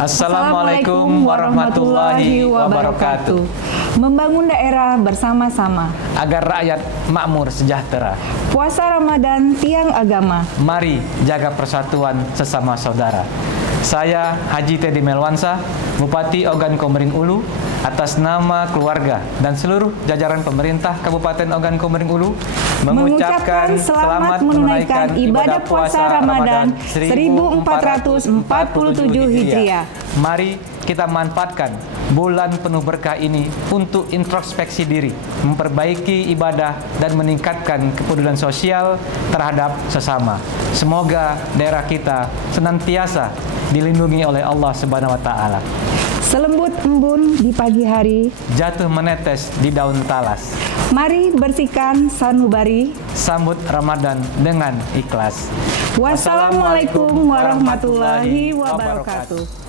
Assalamualaikum warahmatullahi wabarakatuh. Membangun daerah bersama-sama Agar rakyat makmur sejahtera. Puasa Ramadan tiang agama. Mari jaga persatuan sesama saudara. Saya Haji Teddy Melwansa, Bupati Ogan Komering Ulu, atas nama keluarga dan seluruh jajaran pemerintah Kabupaten Ogan Komering Ulu mengucapkan selamat menunaikan ibadah puasa Ramadan 1447 Hijriah. Mari kita manfaatkan bulan penuh berkah ini untuk introspeksi diri, memperbaiki ibadah dan meningkatkan kepedulian sosial terhadap sesama. Semoga daerah kita senantiasa dilindungi oleh Allah Subhanahu wa taala. Selembut embun di pagi hari, jatuh menetes di daun talas. Mari bersihkan sanubari, sambut Ramadan dengan ikhlas. Wassalamualaikum warahmatullahi wabarakatuh.